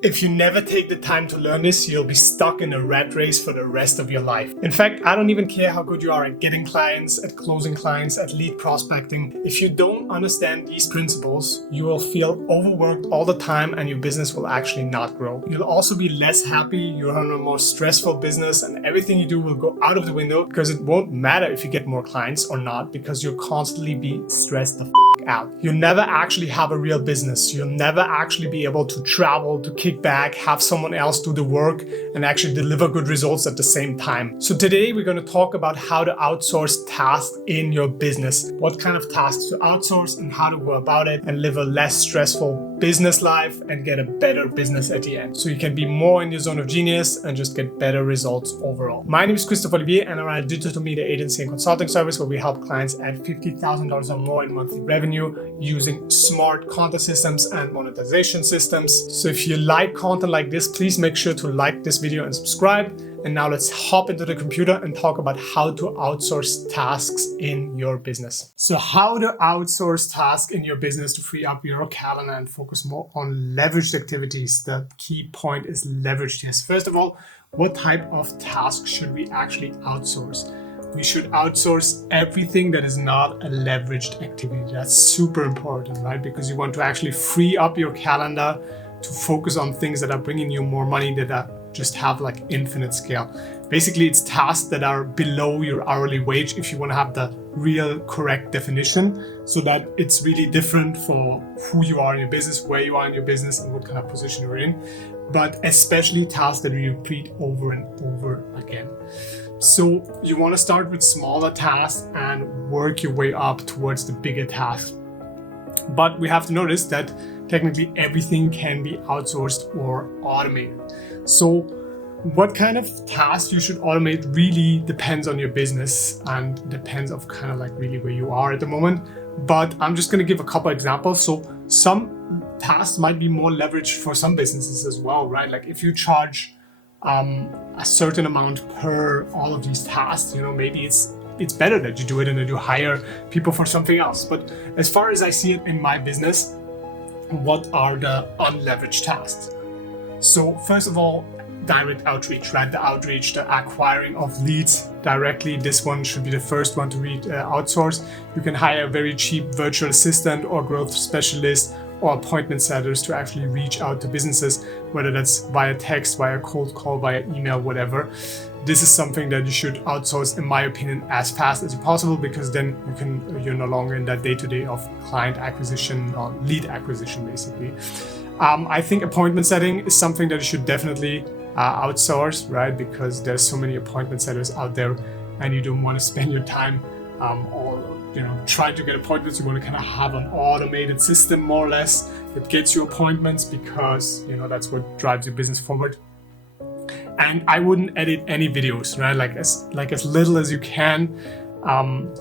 If you never take the time to learn this, you'll be stuck in a rat race for the rest of your life. In fact, I don't even care how good you are at getting clients, at closing clients, at lead prospecting. If you don't understand these principles, you will feel overworked all the time and your business will actually not grow. You'll also be less happy, you'll run a more stressful business, and everything you do will go out of the window because it won't matter if you get more clients or not, because you'll constantly be stressed the out. You'll never actually have a real business. You'll never actually be able to travel, to kick back, have someone else do the work and actually deliver good results at the same time. So today we're going to talk about how to outsource tasks in your business, what kind of tasks to outsource and how to go about it and live a less stressful business life and get a better business at the end. So you can be more in your zone of genius and just get better results overall. My name is Christopher Olivier and I run a digital media agency and consulting service where we help clients add $50,000 or more in monthly revenue using smart content systems and monetization systems. So if you like content like this, please make sure to like this video and subscribe. And now let's hop into the computer and talk about how to outsource tasks in your business. So how to outsource tasks in your business to free up your calendar and focus more on leveraged activities. The key point is leveraged. Yes. First of all, what type of tasks should we actually outsource? We should outsource everything that is not a leveraged activity. That's super important, right? Because you want to actually free up your calendar to focus on things that are bringing you more money, that are just have like infinite scale. Basically, it's tasks that are below your hourly wage if you want to have the real correct definition, so that it's really different for who you are in your business, where you are in your business, and what kind of position you're in. But especially tasks that you repeat over and over again. So you want to start with smaller tasks and work your way up towards the bigger tasks. But we have to notice that technically everything can be outsourced or automated. So what kind of tasks you should automate really depends on your business and depends of kind of like really where you are at the moment. But I'm just going to give a couple examples. So some tasks might be more leveraged for some businesses as well, right? Like if you charge a certain amount per all of these tasks, maybe it's better that you do it and that you hire people for something else. But as far as I see it in my business, what are the unleveraged tasks? So first of all, direct outreach, right? The outreach, the acquiring of leads directly. This one should be the first one to outsource. You can hire a very cheap virtual assistant or growth specialist or appointment setters to actually reach out to businesses, whether that's via text, via cold call, via email, whatever. This is something that you should outsource, in my opinion, as fast as possible, because then you're no longer in that day-to-day of client acquisition or lead acquisition, basically. I think appointment setting is something that you should definitely outsource, right? Because there's so many appointment setters out there and you don't want to spend your time trying to get appointments. You want to kind of have an automated system, more or less, that gets you appointments, because that's what drives your business forward. And I wouldn't edit any videos, right? Like as little as you can.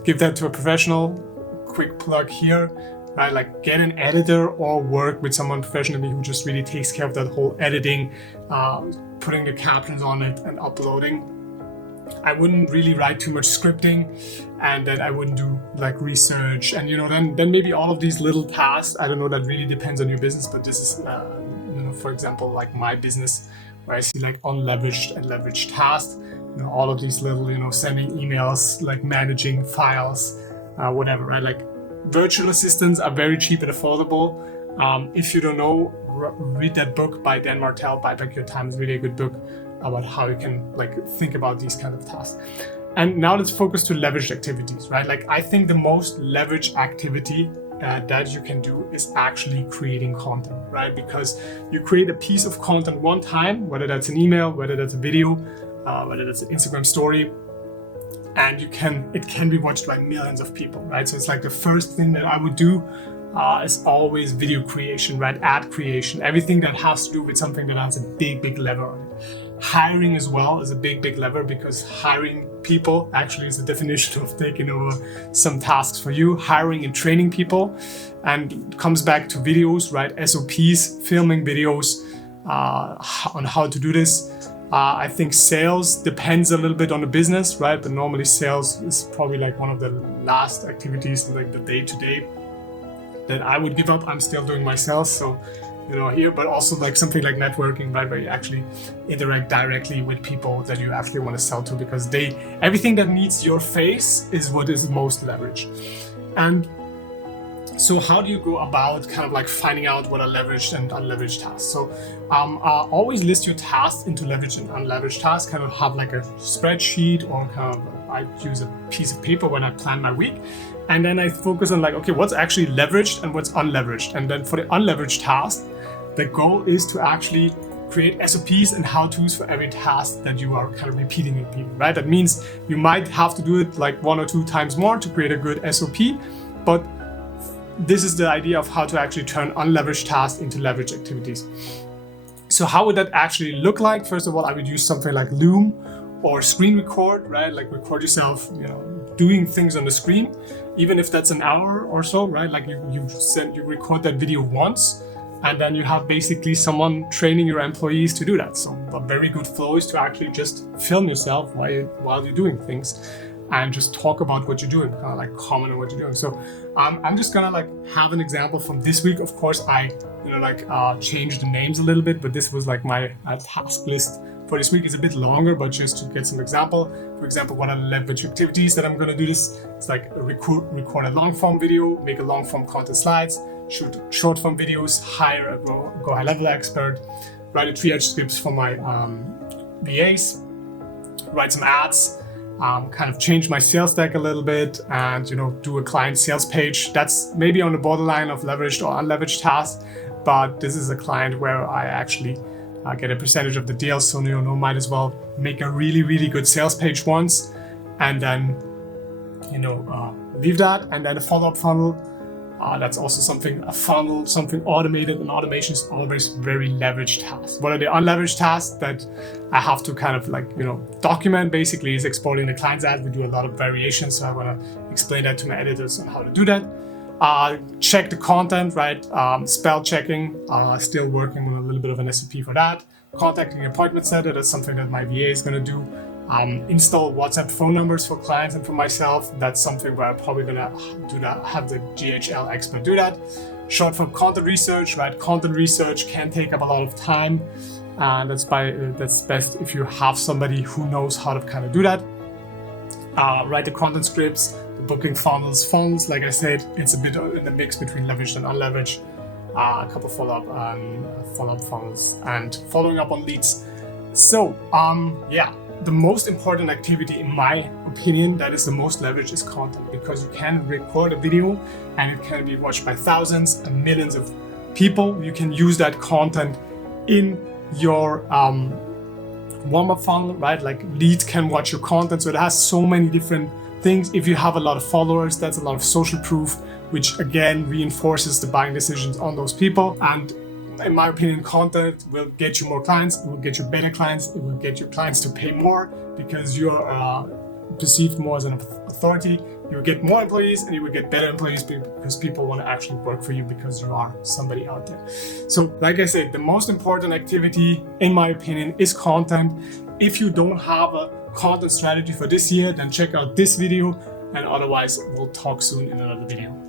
Give that to a professional. Quick plug here, right? Like get an editor or work with someone professionally who just really takes care of that whole editing, putting the captions on it and uploading. I wouldn't really write too much scripting, and then I wouldn't do like research, and then maybe all of these little tasks. I don't know, that really depends on your business, but this is for example, like my business, where I see like unleveraged and leveraged tasks, all of these little, sending emails, like managing files, whatever, right? Like virtual assistants are very cheap and affordable. If you don't know, read that book by Dan Martell, Buy Back Your Time. Is really a good book about how you can think about these kind of tasks. And now let's focus to leveraged activities, right? Like I think the most leveraged activity that you can do is actually creating content, right? Because you create a piece of content one time, whether that's an email, whether that's a video, whether that's an Instagram story, and it can be watched by millions of people, right? So it's like the first thing that I would do is always video creation, right? Ad creation, everything that has to do with something that has a big lever on it. Hiring as well is a big lever, because hiring people actually is the definition of taking over some tasks for you. Hiring and training people, and comes back to videos, right? SOPs, filming videos on how to do this. I think sales depends a little bit on the business, right? But normally sales is probably like one of the last activities, like the day-to-day, that I would give up. I'm still doing my sales, so here, but also like something like networking, right, where you actually interact directly with people that you actually want to sell to, because everything that needs your face is what is most leveraged. And so how do you go about kind of like finding out what are leveraged and unleveraged tasks? So always list your tasks into leveraged and unleveraged tasks, kind of have like a spreadsheet, or kind of I use a piece of paper when I plan my week. And then I focus on like, okay, what's actually leveraged and what's unleveraged. And then for the unleveraged task, the goal is to actually create SOPs and how-tos for every task that you are kind of repeating, right? That means you might have to do it like 1 or 2 times more to create a good SOP, but this is the idea of how to actually turn unleveraged tasks into leveraged activities. So how would that actually look like? First of all, I would use something like Loom or screen record, right? Like record yourself, doing things on the screen, even if that's an hour or so, right? Like you record that video once, and then you have basically someone training your employees to do that. So a very good flow is to actually just film yourself while you're doing things, and just talk about what you're doing, kind of like comment on what you're doing. So I'm just gonna like have an example from this week. Of course, I changed the names a little bit, but this was like my task list for this week. Is a bit longer, but just to get some example. For example, what are the leverage activities that I'm gonna do this? It's like record a long form video, make a long form content slides, shoot short form videos, hire a go high level expert, write a triage scripts for my VAs, write some ads, kind of change my sales deck a little bit, and do a client sales page. That's maybe on the borderline of leveraged or unleveraged tasks, but this is a client where I actually get a percentage of the deal, so might as well make a really, really good sales page once, and then leave that. And then a follow-up funnel, that's also something automated, and automation is always very leveraged tasks. What are the unleveraged tasks that I have to kind of like document? Basically is exporting the client's ad. We do a lot of variations, so I want to explain that to my editors on how to do that. Check the content, right? Spell checking, still working on a little bit of an SOP for that. Contacting an appointment setter, that's something that my VA is going to do. Install WhatsApp phone numbers for clients and for myself. That's something where I'm probably going to do that, have the GHL expert do that. Short form content research, right? Content research can take up a lot of time, and that's best if you have somebody who knows how to kind of do that. Write the content scripts, the booking funnels. Like I said, it's a bit in the mix between leveraged and unleveraged. A couple follow-up funnels, and following up on leads. So the most important activity, in my opinion, that is the most leveraged, is content, because you can record a video and it can be watched by thousands and millions of people. You can use that content in your warm-up funnel, right? Like leads can watch your content, so it has so many different things. If you have a lot of followers, that's a lot of social proof, which again reinforces the buying decisions on those people. And in my opinion, content will get you more clients, it will get you better clients, it will get your clients to pay more, because you're perceived more as an authority. You will get more employees, and you will get better employees, because people want to actually work for you because you are somebody out there. So like I said, the most important activity, in my opinion, is content. If you don't have a content strategy for this year, then check out this video, and otherwise we'll talk soon in another video.